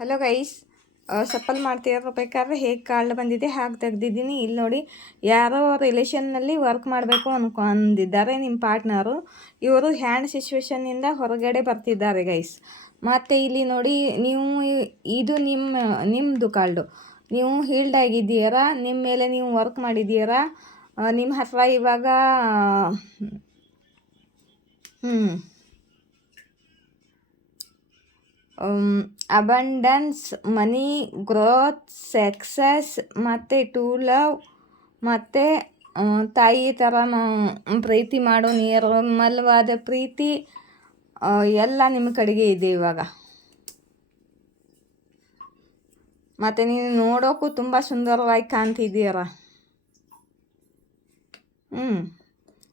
Hello guys, ಸಪ್ಪಲ್ ಮಾಡ್ತಿರ್ಬೇಕಾದ್ರೆ ಹೇಗೆ ಕಾಳು ಬಂದಿದೆ ಹಾಗೆ ತೆಗ್ದಿದ್ದೀನಿ. ಇಲ್ಲಿ ನೋಡಿ, ಯಾರೋ ರಿಲೇಷನ್ನಲ್ಲಿ ವರ್ಕ್ ಮಾಡಬೇಕು ಅಂದಿದ್ದಾರೆ ನಿಮ್ಮ ಪಾರ್ಟ್ನರು. ಇವರು ಹ್ಯಾಂಡ್ ಸಿಚುವೇಶನ್ನಿಂದ ಹೊರಗಡೆ ಬರ್ತಿದ್ದಾರೆ ಗೈಸ್. ಮತ್ತು ಇಲ್ಲಿ ನೋಡಿ, ನೀವು ಇದು ನಿಮ್ಮದು ಕಾಲ್ಡು. ನೀವು ಹೀಲ್ಡ್ ಆಗಿದ್ದೀರಾ, ನಿಮ್ಮ ಮೇಲೆ ನೀವು ವರ್ಕ್ ಮಾಡಿದ್ದೀರಾ. ನಿಮ್ಮ ಹತ್ರ ಇವಾಗ ಅಬಂಡನ್ಸ್, ಮನಿ, ಗ್ರೋತ್, ಸಕ್ಸಸ್ ಮತ್ತು ಟು ಲವ್ ಮತ್ತು ತಾಯಿ ಥರ ಪ್ರೀತಿ ಮಾಡೋ ನಿರ್ಮಲವಾದ ಪ್ರೀತಿ ಎಲ್ಲ ನಿಮ್ಮ ಕಡೆಗೆ ಇದೆ ಇವಾಗ. ಮತ್ತು ನೀವು ನೋಡೋಕ್ಕೂ ತುಂಬ ಸುಂದರವಾಗಿ ಕಾಣ್ತಿದ್ದೀರ.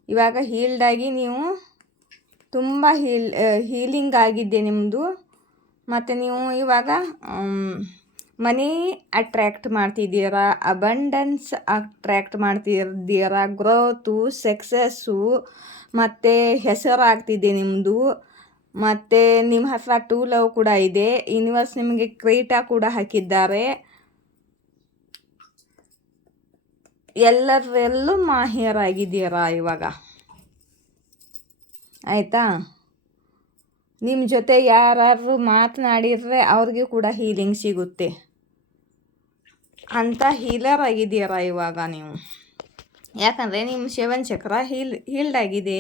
ಇವಾಗ ಹೀಲ್ಡಾಗಿ ನೀವು ತುಂಬ ಹೀಲಿಂಗ್ ಆಗಿದ್ದೆ ನಿಮ್ಮದು. ಮತ್ತು ನೀವು ಇವಾಗ ಮನಿ ಅಟ್ರ್ಯಾಕ್ಟ್ ಮಾಡ್ತಿದ್ದೀರಾ, ಅಬಂಡನ್ಸ್ ಅಟ್ರ್ಯಾಕ್ಟ್ ಮಾಡ್ತಿದ್ದೀರಾ, ಗ್ರೋತು, ಸಕ್ಸಸ್ಸು ಮತ್ತು ಹೆಸರಾಗ್ತಿದೆ ನಿಮ್ಮದು. ಮತ್ತು ನಿಮ್ಮ ಹತ್ರ ಟು ಲವ್ ಕೂಡ ಇದೆ. ಯೂನಿವರ್ಸ್ ನಿಮಗೆ ಕ್ರೀಟಾ ಕೂಡ ಹಾಕಿದ್ದಾರೆ. ಎಲ್ಲರಲ್ಲೂ ಮಾಹಿರಾಗಿದ್ದೀರಾ ಇವಾಗ, ಆಯಿತಾ? ನಿಮ್ಮ ಜೊತೆ ಯಾರಾದರೂ ಮಾತನಾಡಿದರೆ ಅವ್ರಿಗೂ ಕೂಡ ಹೀಲಿಂಗ್ ಸಿಗುತ್ತೆ. ಅಂಥ ಹೀಲರ್ ಆಗಿದ್ದೀರಾ ಇವಾಗ ನೀವು. ಯಾಕಂದರೆ ನಿಮ್ಮ 7 ಚಕ್ರ ಹೀಲ್ಡ್ ಆಗಿದೆ.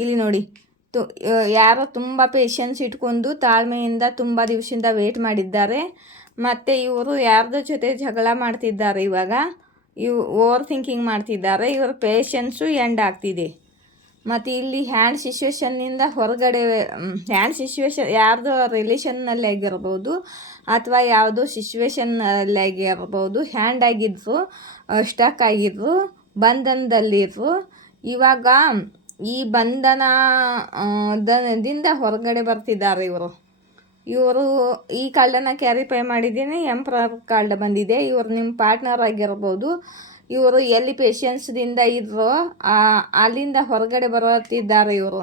ಇಲ್ಲಿ ನೋಡಿ, ಯಾರೋ ತುಂಬ ಪೇಷನ್ಸ್ ಇಟ್ಕೊಂಡು ತಾಳ್ಮೆಯಿಂದ ತುಂಬ ದಿವಸದಿಂದ ವೇಟ್ ಮಾಡಿದ್ದಾರೆ. ಮತ್ತು ಇವರು ಯಾರ್ದ್ರ ಜೊತೆ ಜಗಳ ಮಾಡ್ತಿದ್ದಾರೆ ಇವಾಗ. ಓವರ್ ಥಿಂಕಿಂಗ್ ಮಾಡ್ತಿದ್ದಾರೆ. ಇವರ ಪೇಷನ್ಸು ಎಂಡ್ ಆಗ್ತಿದೆ. ಮತ್ತು ಇಲ್ಲಿ ಹ್ಯಾಂಡ್ ಸಿಚುವೇಶನ್ನಿಂದ ಹೊರಗಡೆ, ಹ್ಯಾಂಡ್ ಸಿಚುವೇಶನ್ ಯಾರ್ದೋ ರಿಲೇಷನ್ನಲ್ಲಿ ಆಗಿರ್ಬೋದು ಅಥವಾ ಯಾವುದೋ ಸಿಚುವೇಶನ್ನಲ್ಲಿ ಆಗಿರ್ಬೋದು. ಹ್ಯಾಂಡ್ ಆಗಿದ್ರು, ಸ್ಟಕ್ ಆಗಿದ್ರು, ಬಂಧನದಲ್ಲಿದ್ರು. ಇವಾಗ ಈ ಬಂಧನದಿಂದ ಹೊರಗಡೆ ಬರ್ತಿದ್ದಾರೆ ಇವರು. ಈ ಕಾರ್ಡನ್ನು ಕ್ಯಾರಿಫೈ ಮಾಡಿದ್ದೀನಿ. ಎಂಪ್ರರ್ ಕಾರ್ಡ್ ಬಂದಿದೆ. ಇವರು ನಿಮ್ಮ ಪಾರ್ಟ್ನರ್ ಆಗಿರ್ಬೋದು. ಇವರು ಎಲ್ಲಿ ಪೇಷನ್ಸ್ದಿಂದ ಇದ್ರೋ ಅಲ್ಲಿಂದ ಹೊರಗಡೆ ಬರುತ್ತಿದ್ದಾರೆ. ಇವರು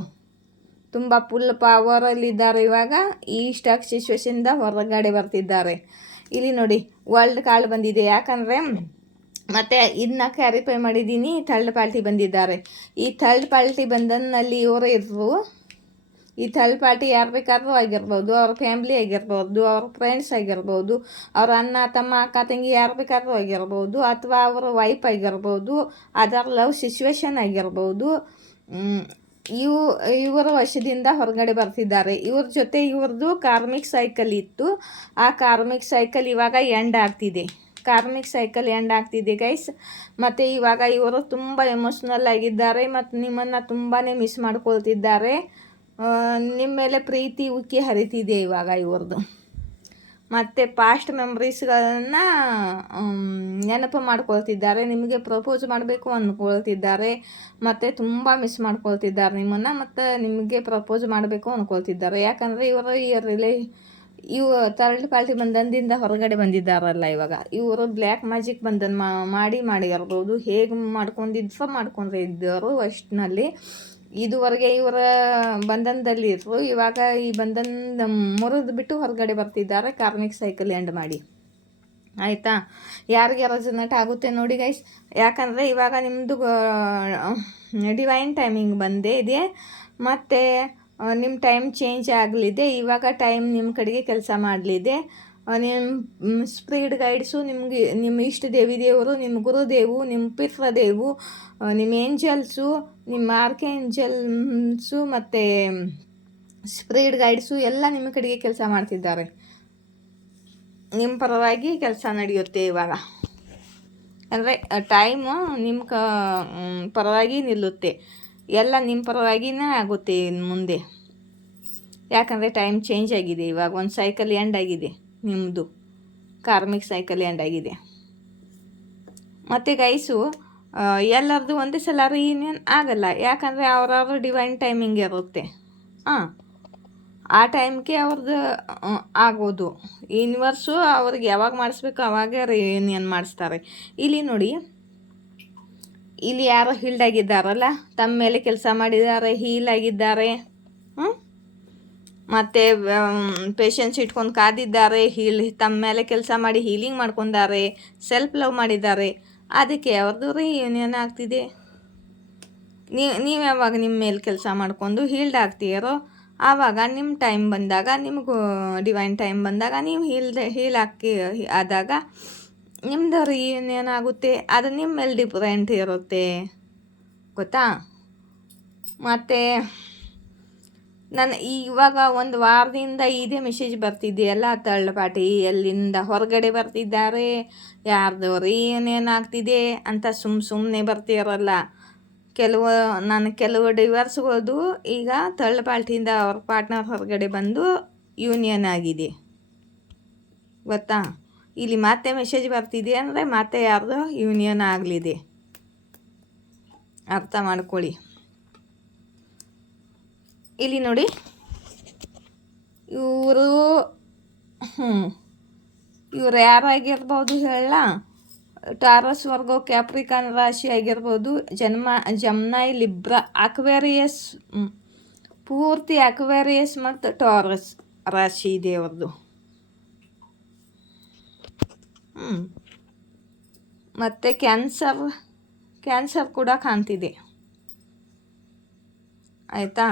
ತುಂಬ ಫುಲ್ ಪವರಲ್ಲಿದ್ದಾರೆ ಇವಾಗ. ಈ ಸ್ಟಕ್ ಸಿಚುವೇಶನಿಂದ ಹೊರಗಡೆ ಬರ್ತಿದ್ದಾರೆ. ಇಲ್ಲಿ ನೋಡಿ, ವರ್ಲ್ಡ್ ಕಾರ್ಡ್ ಬಂದಿದೆ. ಯಾಕಂದರೆ ಮತ್ತು ಇದನ್ನ ಕ್ಯಾರಿಫೈ ಮಾಡಿದ್ದೀನಿ. ಥರ್ಡ್ ಪಾರ್ಟಿ ಬಂದಿದ್ದಾರೆ. ಈ ಥರ್ಡ್ ಪಾರ್ಟಿ ಬಂಧನಲ್ಲಿ ಇವರು ಇದ್ರು. ಈ ಥರ್ಡ್ ಪಾರ್ಟಿ ಯಾರು ಬೇಕಾದರೂ ಆಗಿರ್ಬೋದು. ಅವ್ರ ಫ್ಯಾಮ್ಲಿ ಆಗಿರ್ಬೋದು, ಅವ್ರ ಫ್ರೆಂಡ್ಸ್ ಆಗಿರ್ಬೋದು, ಅವ್ರ ಅಣ್ಣ ತಮ್ಮ ಅಕ್ಕ ತಂಗಿ ಯಾರು ಬೇಕಾದರೂ ಆಗಿರ್ಬೋದು, ಅಥವಾ ಅವರ ವೈಫ್ ಆಗಿರ್ಬೋದು, ಅದರ ಲವ್ ಸಿಚುವೇಶನ್ ಆಗಿರ್ಬೋದು. ಇವರ ವಶದಿಂದ ಹೊರಗಡೆ ಬರ್ತಿದ್ದಾರೆ. ಇವ್ರ ಜೊತೆ ಇವ್ರದ್ದು ಕಾರ್ಮಿಕ್ ಸೈಕಲ್ ಇತ್ತು. ಆ ಕಾರ್ಮಿಕ್ ಸೈಕಲ್ ಇವಾಗ ಎಂಡ್ ಆಗ್ತಿದೆ. ಗೈಸ್. ಮತ್ತು ಇವಾಗ ಇವರು ತುಂಬ ಎಮೋಷ್ನಲ್ ಆಗಿದ್ದಾರೆ ಮತ್ತು ನಿಮ್ಮನ್ನು ತುಂಬಾ ಮಿಸ್ ಮಾಡ್ಕೊಳ್ತಿದ್ದಾರೆ. ನಿಮ್ಮ ಮೇಲೆ ಪ್ರೀತಿ ಉಕ್ಕಿ ಹರಿತಿದೆ ಇವಾಗ ಇವ್ರದ್ದು. ಮತ್ತು ಪಾಸ್ಟ್ ಮೆಮ್ರೀಸ್ಗಳನ್ನು ನೆನಪು ಮಾಡ್ಕೊಳ್ತಿದ್ದಾರೆ. ನಿಮಗೆ ಪ್ರಪೋಸ್ ಮಾಡಬೇಕು ಅಂದ್ಕೊಳ್ತಿದ್ದಾರೆ. ಮತ್ತು ತುಂಬ ಮಿಸ್ ಮಾಡ್ಕೊಳ್ತಿದ್ದಾರೆ ನಿಮ್ಮನ್ನು. ಮತ್ತು ನಿಮಗೆ ಪ್ರಪೋಸ್ ಮಾಡಬೇಕು ಅಂದ್ಕೊಳ್ತಿದ್ದಾರೆ. ಯಾಕಂದರೆ ಇವು ಥರ್ಡ್ ಪಾರ್ಟಿ ಬಂಧನದಿಂದ ಹೊರಗಡೆ ಬಂದಿದ್ದಾರಲ್ಲ ಇವಾಗ. ಇವರು ಬ್ಲ್ಯಾಕ್ ಮ್ಯಾಜಿಕ್ ಬಂಧನ ಮಾಡಿರ್ಬೋದು. ಹೇಗೆ ಮಾಡ್ಕೊಂಡಿದ್ದರು ಅಷ್ಟಿನಲ್ಲಿ. ಇದುವರೆಗೆ ಇವರ ಬಂಧನದಲ್ಲಿದ್ದರು. ಇವಾಗ ಈ ಬಂಧನ ಮುರಿದು ಬಿಟ್ಟು ಹೊರಗಡೆ ಬರ್ತಿದ್ದಾರೆ ಕಾರ್ಮಿಕ್ ಸೈಕಲ್ ಎಂಡ್ ಮಾಡಿ, ಆಯಿತಾ? ಯಾರಿಗೆ ರೆಸನೇಟ್ ಆಗುತ್ತೆ ನೋಡಿ ಗೈಸ್. ಯಾಕಂದರೆ ಇವಾಗ ನಿಮ್ಮದು ಡಿವೈನ್ ಟೈಮಿಂಗ್ ಬಂದೇ ಇದೆ. ಮತ್ತು ನಿಮ್ಮ ಟೈಮ್ ಚೇಂಜ್ ಆಗಲಿದೆ. ಇವಾಗ ಟೈಮ್ ನಿಮ್ಮ ಕಡೆಗೆ ಕೆಲಸ ಮಾಡಲಿದೆ. ನಿಮ್ಮ ಸ್ಪಿರಿಟ್ ಗೈಡ್ಸು, ನಿಮ್ಮ ಇಷ್ಟ ದೇವರು, ನಿಮ್ಮ ಗುರುದೇವು, ನಿಮ್ಮ ಪಿತೃದೇವು, ನಿಮ್ಮ ಏಂಜಲ್ಸು, ನಿಮ್ಮ ಆರ್ಕೇಂಜಲ್ಸು ಮತ್ತು ಸ್ಪಿರಿಟ್ ಗೈಡ್ಸು ಎಲ್ಲ ನಿಮ್ಮ ಕಡೆಗೆ ಕೆಲಸ ಮಾಡ್ತಿದ್ದಾರೆ. ನಿಮ್ಮ ಪರವಾಗಿ ಕೆಲಸ ನಡೆಯುತ್ತೆ ಇವಾಗ. ಅಂದರೆ ಟೈಮು ನಿಮ್ಮ ಪರವಾಗಿ ನಿಲ್ಲುತ್ತೆ. ಎಲ್ಲ ನಿಮ್ಮ ಪರವಾಗಿನೇ ಆಗುತ್ತೆ ಇನ್ನು ಮುಂದೆ. ಯಾಕಂದರೆ ಟೈಮ್ ಚೇಂಜ್ ಆಗಿದೆ ಇವಾಗ. ಒಂದು ಸೈಕಲ್ ಎಂಡ್ ಆಗಿದೆ. ನಿಮ್ಮದು ಕಾರ್ಮಿಕ್ ಸೈಕಲ್ ಎಂಡ್ ಆಗಿದೆ. ಮತ್ತು ಗೈಸು, ಎಲ್ಲರದ್ದು ಒಂದೇ ಸಲ ರಿಯೂನಿಯನ್ ಆಗಲ್ಲ. ಯಾಕಂದರೆ ಅವ್ರವ್ರ ಡಿವೈನ್ ಟೈಮಿಂಗ್ ಇರುತ್ತೆ. ಆ ಟೈಮ್ಗೆ ಅವ್ರದ್ದು ಆಗೋದು. ಯೂನಿವರ್ಸು ಅವ್ರಿಗೆ ಯಾವಾಗ ಮಾಡಿಸ್ಬೇಕು ಅವಾಗ ರಿಯೂನಿಯನ್ ಮಾಡಿಸ್ತಾರೆ. ಇಲ್ಲಿ ನೋಡಿ, ಇಲ್ಲಿ ಯಾರೋ ಹೀಲ್ಡ್ ಆಗಿದ್ದಾರಲ್ಲ, ತಮ್ಮ ಮೇಲೆ ಕೆಲಸ ಮಾಡಿದ್ದಾರೆ, ಹೀಲ್ ಆಗಿದ್ದಾರೆ. ಮತ್ತು ಪೇಷನ್ಸ್ ಇಟ್ಕೊಂಡು ಕಾದಿದ್ದಾರೆ, ತಮ್ಮ ಮೇಲೆ ಕೆಲಸ ಮಾಡಿ ಹೀಲಿಂಗ್ ಮಾಡ್ಕೊಂಡಿದ್ದಾರೆ, ಸೆಲ್ಫ್ ಲವ್ ಮಾಡಿದ್ದಾರೆ. ಅದಕ್ಕೆ ಅವ್ರದ್ದು ರಿಯೂನಿಯನ್ ಆಗ್ತಿದೆ. ನೀವು ಯಾವಾಗ ನಿಮ್ಮ ಮೇಲೆ ಕೆಲಸ ಮಾಡ್ಕೊಂಡು ಹೀಲ್ಡ್ ಆಗ್ತೀರೋ ಆವಾಗ ನಿಮ್ಮ ಟೈಮ್ ಬಂದಾಗ, ನಿಮಗೂ ಡಿವೈನ್ ಟೈಮ್ ಬಂದಾಗ ನೀವು ಹೀಲ್ ಆದಾಗ ನಿಮ್ಮದು ರಿಯೂನಿಯನ್ ಆಗುತ್ತೆ. ಅದು ನಿಮ್ಮ ಮೇಲೆ ಡಿಫ್ರೆಂಟ್ ಇರುತ್ತೆ, ಗೊತ್ತಾ? ಮತ್ತು ಇವಾಗ ಒಂದು ವಾರದಿಂದ ಇದೇ ಮೆಸೇಜ್ ಬರ್ತಿದೆಯಲ್ಲ, ಥರ್ಡ್ ಪಾರ್ಟಿ ಎಲ್ಲಿಂದ ಹೊರಗಡೆ ಬರ್ತಿದ್ದಾರೆ, ಯಾರ್ದು ರಿಯೂನಿಯನ್ ಆಗ್ತಿದೆ ಅಂತ ಸುಮ್ಮನೆ ಬರ್ತಿರಲ್ಲ. ಕೆಲವು ಡಿವರ್ಸ್ಗಳದು ಈಗ ಥರ್ಡ್ ಪಾರ್ಟಿಯಿಂದ ಅವ್ರ ಪಾರ್ಟ್ನರ್ ಹೊರಗಡೆ ಬಂದು ಯೂನಿಯನ್ ಆಗಿದೆ, ಗೊತ್ತಾ? ಇಲ್ಲಿ ಮತ್ತೆ ಮೆಸೇಜ್ ಬರ್ತಿದೆ ಅಂದರೆ ಮತ್ತೆ ಯಾರ್ದು ಯೂನಿಯನ್ ಆಗಲಿದೆ, ಅರ್ಥ ಮಾಡ್ಕೊಳ್ಳಿ. ಇಲ್ಲಿ ನೋಡಿ, ಇವರು ಯಾರಾಗಿರ್ಬೋದು ಹೇಳ? ಟಾರಸ್, ವರ್ಗೋ, ಕ್ಯಾಪ್ರಿಕಾನ್ ರಾಶಿ ಆಗಿರ್ಬೋದು, ಜಮ್ನೈ, ಲಿಬ್ರಾ, ಅಕ್ವೇರಿಯಸ್, ಪೂರ್ತಿ ಅಕ್ವೇರಿಯಸ್ ಮತ್ತು ಟಾರಸ್ ರಾಶಿ ಇದೆ ಅವ್ರದ್ದು. ಮತ್ತು ಕ್ಯಾನ್ಸರ್ ಕೂಡ ಕಾಣ್ತಿದೆ, ಆಯಿತಾ?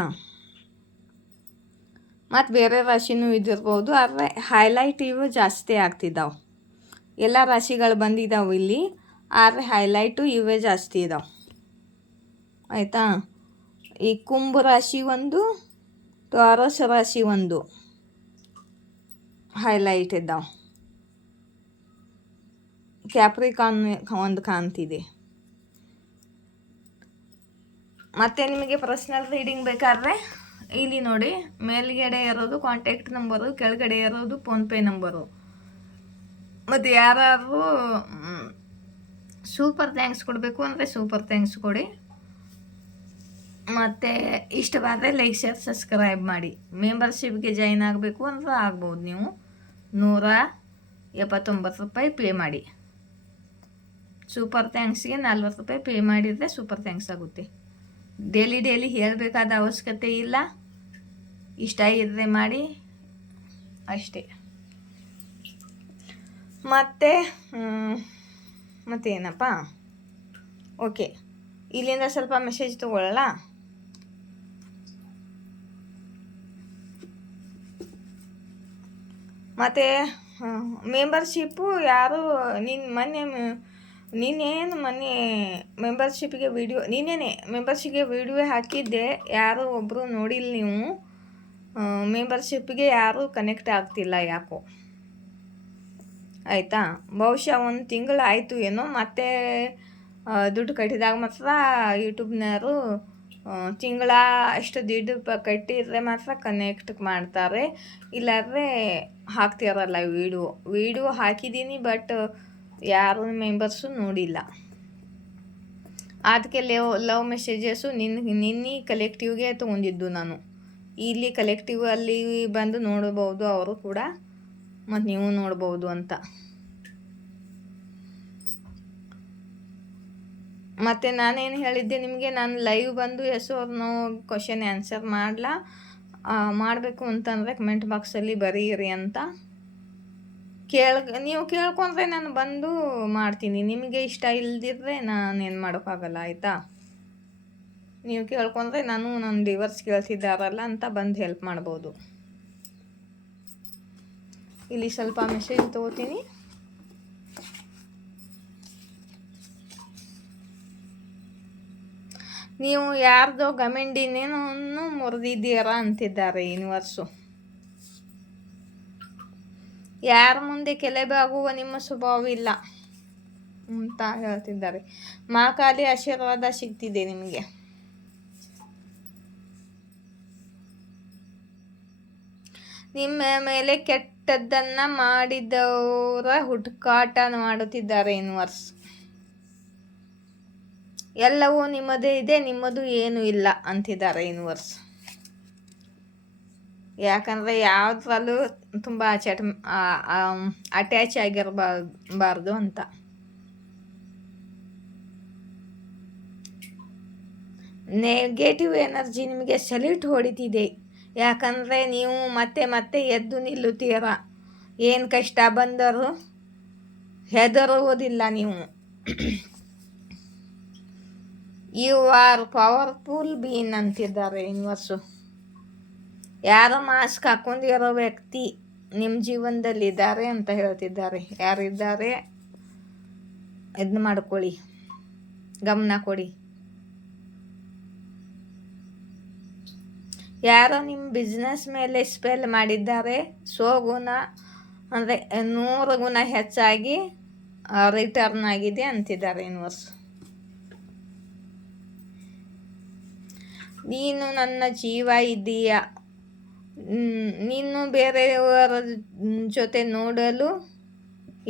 ಮತ್ತು ಬೇರೆ ರಾಶಿನೂ ಇದಿರ್ಬೋದು, ಆದರೆ ಹೈಲೈಟ್ ಇವು ಜಾಸ್ತಿ ಆಗ್ತಿದ್ದಾವೆ. ಎಲ್ಲ ರಾಶಿಗಳು ಬಂದಿದ್ದಾವೆ ಇಲ್ಲಿ, ಆದರೆ ಹೈಲೈಟು ಇವೇ ಜಾಸ್ತಿ ಇದ್ದಾವೆ, ಆಯಿತಾ? ಈ ಕುಂಭ ರಾಶಿ ಒಂದು, ಟಾರಸ್ ರಾಶಿ ಒಂದು ಹೈಲೈಟ್ ಇದ್ದಾವೆ, ಕ್ಯಾಪ್ರಿಕಾನ್ ಒಂದು ಕಾಣ್ತಿದೆ. ಮತ್ತು ನಿಮಗೆ ಪರ್ಸ್ನಲ್ ರೀಡಿಂಗ್ ಬೇಕಾದರೆ ಇಲ್ಲಿ ನೋಡಿ, ಮೇಲ್ಗಡೆ ಇರೋದು ಕಾಂಟ್ಯಾಕ್ಟ್ ನಂಬರು, ಕೆಳಗಡೆ ಇರೋದು ಫೋನ್ಪೇ ನಂಬರು. ಮತ್ತು ಯಾರು ಸೂಪರ್ ಥ್ಯಾಂಕ್ಸ್ ಕೊಡಬೇಕು ಅಂದರೆ ಸೂಪರ್ ಥ್ಯಾಂಕ್ಸ್ ಕೊಡಿ. ಮತ್ತು ಇಷ್ಟವಾದರೆ ಲೈಕ್, ಶೇರ್, ಸಬ್ಸ್ಕ್ರೈಬ್ ಮಾಡಿ. ಮೆಂಬರ್ಶಿಪ್ಗೆ ಜಾಯಿನ್ ಆಗಬೇಕು ಅಂದ್ರೆ ಆಗ್ಬೋದು. ನೀವು 179 ರೂಪಾಯಿ ಪೇ ಮಾಡಿ. ಸೂಪರ್ ಥ್ಯಾಂಕ್ಸ್ಗೆ 40 ರೂಪಾಯಿ ಪೇ ಮಾಡಿದರೆ ಸೂಪರ್ ಥ್ಯಾಂಕ್ಸ್ ಆಗುತ್ತೆ. ಡೈಲಿ ಹೇಳಬೇಕಾದ ಅವಶ್ಯಕತೆ ಇಲ್ಲ, ಇಷ್ಟ ಇದ್ದರೆ ಮಾಡಿ ಅಷ್ಟೇ. ಮತ್ತೇನಪ್ಪ, ಓಕೆ, ಇಲ್ಲಿಂದ ಸ್ವಲ್ಪ ಮೆಸೇಜ್ ತೊಗೊಳ್ಳಲ್ಲ. ಮತ್ತು ಮೆಂಬರ್ಶಿಪ್ಪು ಯಾರು ನೀನೇನು ಮೊನ್ನೆ ಮೆಂಬರ್ಶಿಪ್ಗೆ ಮೆಂಬರ್ಶಿಪ್ಗೆ ವಿಡಿಯೋ ಹಾಕಿದ್ದೆ, ಯಾರೂ ಒಬ್ಬರು ನೋಡಿಲ್ಲ. ನೀವು ಮೆಂಬರ್ಶಿಪ್ಗೆ ಯಾರೂ ಕನೆಕ್ಟ್ ಆಗ್ತಿಲ್ಲ ಯಾಕೋ, ಆಯಿತಾ? ಬಹುಶಃ 1 ತಿಂಗಳು ಆಯಿತು ಏನೋ. ಮತ್ತೆ ದುಡ್ಡು ಕಟ್ಟಿದಾಗ ಮಾತ್ರ ಯೂಟ್ಯೂಬ್ನವರು ತಿಂಗಳ ಅಷ್ಟು ದುಡ್ಡು ಕಟ್ಟಿದರೆ ಮಾತ್ರ ಕನೆಕ್ಟ್ ಮಾಡ್ತಾರೆ, ಇಲ್ಲಾಂದರೆ ಹಾಕ್ತಿರಲ್ಲ. ವಿಡಿಯೋ ಹಾಕಿದ್ದೀನಿ, ಬಟ್ ಯಾರು ಮೆಂಬರ್ಸು ನೋಡಿಲ್ಲ. ಅದಕ್ಕೆ ಲವ್ ಮೆಸೇಜಸ್ಸು ನಿನ್ನೆ ಕಲೆಕ್ಟಿವ್ಗೆ ತೊಗೊಂಡಿದ್ದು ನಾನು. ಇಲ್ಲಿ ಕಲೆಕ್ಟಿವ್ ಅಲ್ಲಿ ಬಂದು ನೋಡಬಹುದು ಅವರು ಕೂಡ, ಮತ್ತು ನೀವು ನೋಡ್ಬೋದು ಅಂತ. ಮತ್ತು ನಾನೇನು ಹೇಳಿದ್ದೆ ನಿಮಗೆ, ನಾನು ಲೈವ್ ಬಂದು yes or no question answer ಮಾಡಬೇಕು ಅಂತಂದರೆ ಕಮೆಂಟ್ ಬಾಕ್ಸಲ್ಲಿ ಬರೀರಿ ಅಂತ ನೀವು ಕೇಳ್ಕೊಂಡ್ರೆ ನಾನು ಬಂದು ಮಾಡ್ತೀನಿ. ನಿಮಗೆ ಇಷ್ಟ ಇಲ್ದಿದ್ರೆ ನಾನೇನು ಮಾಡೋಕ್ಕಾಗಲ್ಲ, ಆಯಿತಾ? ನೀವು ಕೇಳ್ಕೊಂಡ್ರೆ ನನ್ನ ಡಿವರ್ಸ್ ಕೇಳ್ತಿದ್ದಾರಲ್ಲ ಅಂತ ಬಂದು ಹೆಲ್ಪ್ ಮಾಡ್ಬೋದು. ಇಲ್ಲಿ ಸ್ವಲ್ಪ ಮೆಸೇಜ್ ತೊಗೋತೀನಿ. ನೀವು ಯಾರ್ದೋ ಗಮೆಂಡಿನೇನೋ ಮುರಿದಿದ್ದೀರಾ ಅಂತಿದ್ದಾರೆ ಯೂನಿವರ್ಸು. ಯಾರ ಮುಂದೆ ಕೆಲೆಬಾಗುವ ನಿಮ್ಮ ಸ್ವಭಾವವಿಲ್ಲ ಅಂತ ಹೇಳ್ತಿದ್ದಾರೆ. ಮಹಾಕಾಲಿ ಆಶೀರ್ವಾದ ಸಿಗ್ತಿದೆ ನಿಮಗೆ. ನಿಮ್ಮ ಮೇಲೆ ಕೆಟ್ಟದ್ದನ್ನು ಮಾಡಿದವರ ಹುಡುಕಾಟ ಮಾಡುತ್ತಿದ್ದಾರೆ ಯೂನಿವರ್ಸ್. ಎಲ್ಲವೂ ನಿಮ್ಮದೇ ಇದೆ, ನಿಮ್ಮದು ಏನೂ ಇಲ್ಲ ಅಂತಿದ್ದಾರೆ ಯೂನಿವರ್ಸ್. ಯಾಕಂದರೆ ಯಾವುದ್ರಲ್ಲೂ ತುಂಬ ಅಟ್ಯಾಚ್ ಆಗಿರಬಾರ್ದು ಅಂತ. ನೆಗೆಟಿವ್ ಎನರ್ಜಿ ನಿಮಗೆ ಸೆಲ್ಯೂಟ್ ಹೊಡಿತಿದೆ. ಯಾಕಂದರೆ ನೀವು ಮತ್ತೆ ಮತ್ತೆ ಎದ್ದು ನಿಲ್ಲುತ್ತೀರ. ಏನು ಕಷ್ಟ ಬಂದರೂ ಹೆದರುವುದಿಲ್ಲ ನೀವು. ಯು ಆರ್ ಪವರ್ಫುಲ್ ಬೀನ್ ಅಂತಿದ್ದಾರೆ ಯೂನಿವರ್ಸು. ಯಾರು ಮಾಸ್ಕ್ ಹಾಕೊಂಡಿರೋ ವ್ಯಕ್ತಿ ನಿಮ್ಮ ಜೀವನದಲ್ಲಿದ್ದಾರೆ ಅಂತ ಹೇಳ್ತಿದ್ದಾರೆ. ಯಾರಿದ್ದಾರೆ ಇದನ್ನ ಮಾಡ್ಕೊಳ್ಳಿ, ಗಮನ ಕೊಡಿ. ಯಾರೋ ನಿಮ್ಮ ಬಿಸ್ನೆಸ್ ಮೇಲೆ ಸ್ಪೆಲ್ ಮಾಡಿದ್ದಾರೆ, ಗುಣ ಅಂದರೆ 100 ಗುಣ ಹೆಚ್ಚಾಗಿ ರಿಟರ್ನ್ ಆಗಿದೆ ಅಂತಿದ್ದಾರೆ ಯೂನಿವರ್ಸ್. ನೀನು ನನ್ನ ಜೀವ ಇದ್ದೀಯ, ನೀನು ಬೇರೆಯವರ ಜೊತೆ ನೋಡಲು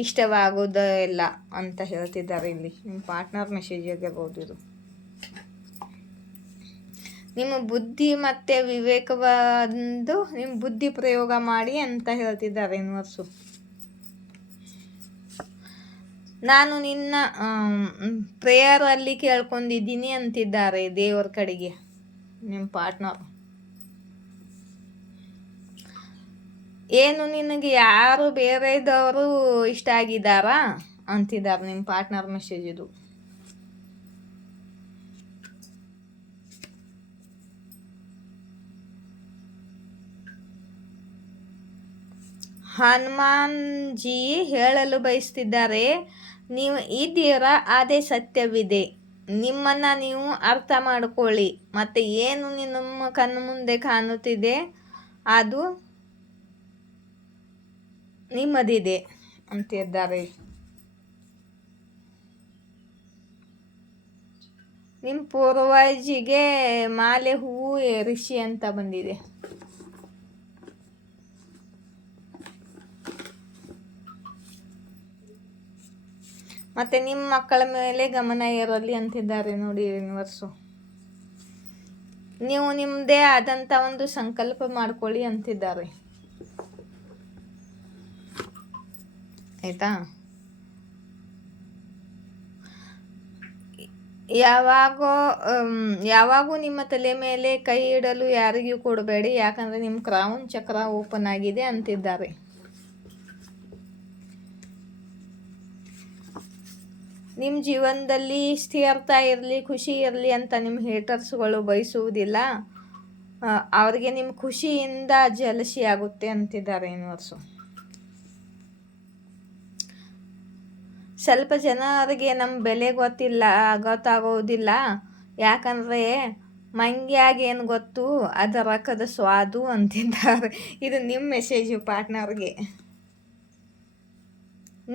ಇಷ್ಟವಾಗೋದಿಲ್ಲ ಅಂತ ಹೇಳ್ತಿದ್ದಾರೆ ಇಲ್ಲಿ. ನಿಮ್ಮ ಪಾರ್ಟ್ನರ್ ಮೆಸೇಜ್ ಆಗಿರ್ಬೋದು ಇದು. ನಿಮ್ಮ ಬುದ್ಧಿ ಮತ್ತು ವಿವೇಕವಂದು ನಿಮ್ಮ ಬುದ್ಧಿ ಪ್ರಯೋಗ ಮಾಡಿ ಅಂತ ಹೇಳ್ತಿದ್ದಾರೆ ಯೂನಿವರ್ಸು. ನಾನು ನಿನ್ನ ಪ್ರೇಯರಲ್ಲಿ ಕೇಳ್ಕೊಂಡಿದ್ದೀನಿ ಅಂತಿದ್ದಾರೆ ದೇವರ ಕಡೆಗೆ ನಿಮ್ಮ ಪಾರ್ಟ್ನರ್. ಏನು ನಿನಗೆ ಯಾರು ಬೇರೆದವರು ಇಷ್ಟ ಆಗಿದ್ದಾರಾ ಅಂತಿದ್ದಾರೆ ನಿಮ್ಮ ಪಾರ್ಟ್ನರ್ ಮೆಸೇಜ್ ಇದು. ಹನುಮಾನ್ಜಿ ಹೇಳಲು ಬಯಸ್ತಿದ್ದಾರೆ, ನೀವು ಇದ್ದೀರಾ, ಅದೇ ಸತ್ಯವಿದೆ. ನಿಮ್ಮನ್ನು ನೀವು ಅರ್ಥ ಮಾಡ್ಕೊಳ್ಳಿ. ಮತ್ತು ಏನು ನಿಮ್ಮ ಕಣ್ಣು ಮುಂದೆ ಕಾಣುತ್ತಿದೆ ಅದು ನಿಮ್ಮದಿದೆ ಅಂತಿದ್ದಾರೆ. ನಿಮ್ಮ ಪೂರ್ವಜಿಗೆ ಮಾಲೆ ಹೂವು ಋಷಿ ಅಂತ ಬಂದಿದೆ. ಮತ್ತು ನಿಮ್ಮ ಮಕ್ಕಳ ಮೇಲೆ ಗಮನ ಇರಲಿ ಅಂತಿದ್ದಾರೆ ನೋಡಿ ಯೂನಿವರ್ಸು. ನೀವು ನಿಮ್ಮದೇ ಆದಂಥ ಒಂದು ಸಂಕಲ್ಪ ಮಾಡ್ಕೊಳ್ಳಿ ಅಂತಿದ್ದಾರೆ. ಆಯಿತಾ? ಯಾವಾಗೂ ನಿಮ್ಮ ತಲೆ ಮೇಲೆ ಕೈ ಇಡಲು ಯಾರಿಗೂ ಕೊಡಬೇಡಿ, ಯಾಕಂದರೆ ನಿಮ್ಮ ಕ್ರೌನ್ ಚಕ್ರ ಓಪನ್ ಆಗಿದೆ ಅಂತಿದ್ದಾರೆ. ನಿಮ್ಮ ಜೀವನದಲ್ಲಿ ಸ್ಥಿರತಾ ಇರಲಿ, ಖುಷಿ ಇರಲಿ ಅಂತ ನಿಮ್ಮ ಹೇಟರ್ಸ್ಗಳು ಬಯಸುವುದಿಲ್ಲ. ಅವರಿಗೆ ನಿಮ್ಮ ಖುಷಿಯಿಂದ ಜಲಸಿ ಆಗುತ್ತೆ ಅಂತಿದ್ದಾರೆ ಯೂನಿವರ್ಸು. ಸ್ವಲ್ಪ ಜನರಿಗೆ ನಮ್ಮ ಬೆಲೆ ಗೊತ್ತಾಗೋದಿಲ್ಲ. ಯಾಕಂದರೆ ಮಂಗ್ಯಾಗೇನು ಗೊತ್ತು ಅದರ ರೊಕ್ಕದ ಸ್ವಾದು ಅಂತಿದ್ದಾರೆ. ಇದು ನಿಮ್ಮ ಮೆಸೇಜು ಪಾರ್ಟ್ನರ್ಗೆ.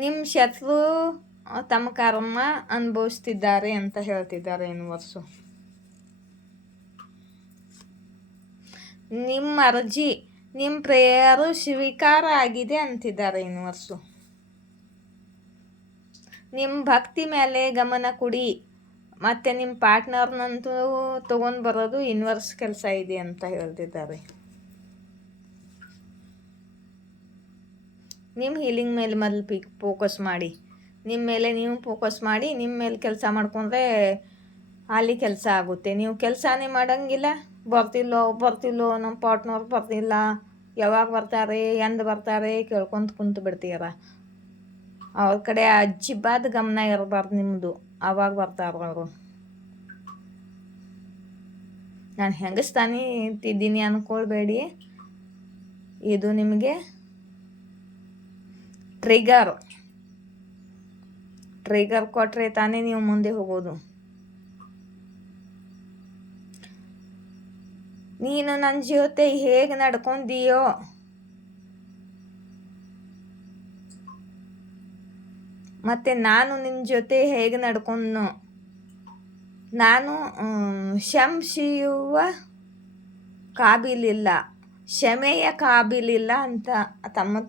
ನಿಮ್ಮ ಶತ್ರು ತಮ್ಮ ಕರ್ಮ ಅನುಭವಿಸ್ತಿದ್ದಾರೆ ಅಂತ ಹೇಳ್ತಿದ್ದಾರೆ ಯೂನಿವರ್ಸು. ನಿಮ್ಮ ಅರ್ಜಿ, ನಿಮ್ಮ ಪ್ರೇಯರು ಸ್ವೀಕಾರ ಆಗಿದೆ ಅಂತಿದ್ದಾರೆ ಯೂನಿವರ್ಸು. ನಿಮ್ಮ ಭಕ್ತಿ ಮೇಲೆ ಗಮನ ಕೊಡಿ. ಮತ್ತು ನಿಮ್ಮ ಪಾರ್ಟ್ನರ್ನಂತೂ ತೊಗೊಂಡು ಬರೋದು ಯೂನಿವರ್ಸ್ ಕೆಲಸ ಇದೆ ಅಂತ ಹೇಳ್ತಿದ್ದಾರೆ. ನಿಮ್ಮ ಹೀಲಿಂಗ್ ಮೇಲೆ ಮೊದಲು ಫೋಕಸ್ ಮಾಡಿ. ನಿಮ್ಮ ಮೇಲೆ ನೀವು ಫೋಕಸ್ ಮಾಡಿ, ನಿಮ್ಮ ಮೇಲೆ ಕೆಲಸ ಮಾಡ್ಕೊಂಡ್ರೆ ಅಲ್ಲಿ ಕೆಲಸ ಆಗುತ್ತೆ. ನೀವು ಕೆಲಸನೇ ಮಾಡೋಂಗಿಲ್ಲ, ಬರ್ತಿಲ್ಲೋ ನಮ್ಮ ಪಾರ್ಟ್ನರ್ ಬರ್ತಿಲ್ಲ, ಯಾವಾಗ ಬರ್ತಾರೆ ಎಂದು ಬರ್ತಾರೆ ಕುಂತು ಬಿಡ್ತೀರ. ಅವ್ರ ಕಡೆ ಅಜ್ಜಿಬಾದ ಗಮನ ಇರಬಾರ್ದು ನಿಮ್ಮದು. ಆವಾಗ ಬರ್ತಾರೆ ಅವರು. ನಾನು ಹೆಂಗಸ್ತಾನೆ ಇಟ್ಟಿದ್ದೀನಿ ಅಂದ್ಕೊಳ್ಬೇಡಿ. ಇದು ನಿಮಗೆ ಟ್ರಿಗರ್ ಕೊಟ್ಟರೆ ತಾನೇ ನೀವು ಮುಂದೆ ಹೋಗೋದು. ನೀನು ನನ್ನ ಜೊತೆ ಹೇಗೆ ನಡ್ಕೊಂಡೀಯೋ ಮತ್ತು ನಾನು ನಿನ್ನ ಜೊತೆ ಹೇಗೆ ನಡ್ಕೊಂಡ್ನೋ, ನಾನು ಕ್ಷಮಿಸುವ ಕ್ಷಮೆಯ ಕಾಬಿಲಿಲ್ಲ ಅಂತ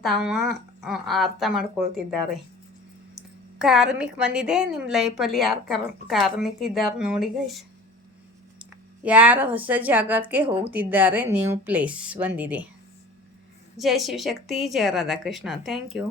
ತಾವ ಅರ್ಥ ಮಾಡ್ಕೊಳ್ತಿದ್ದಾರೆ. ಕಾರ್ಮಿಕ್ ಬಂದಿದೆ ನಿಮ್ಮ ಲೈಫಲ್ಲಿ. ಯಾರು ಕಾರ್ಮಿಕ್ ಇದ್ದಾರೆ ನೋಡಿ ಗೈಸ್. ಯಾರು ಹೊಸ ಜಾಗಕ್ಕೆ ಹೋಗ್ತಿದ್ದಾರೆ, ನ್ಯೂ ಪ್ಲೇಸ್ ಬಂದಿದೆ. ಜೈ ಶಿವಶಕ್ತಿ, ಜಯ ರಾಧಾಕೃಷ್ಣ. Thank you.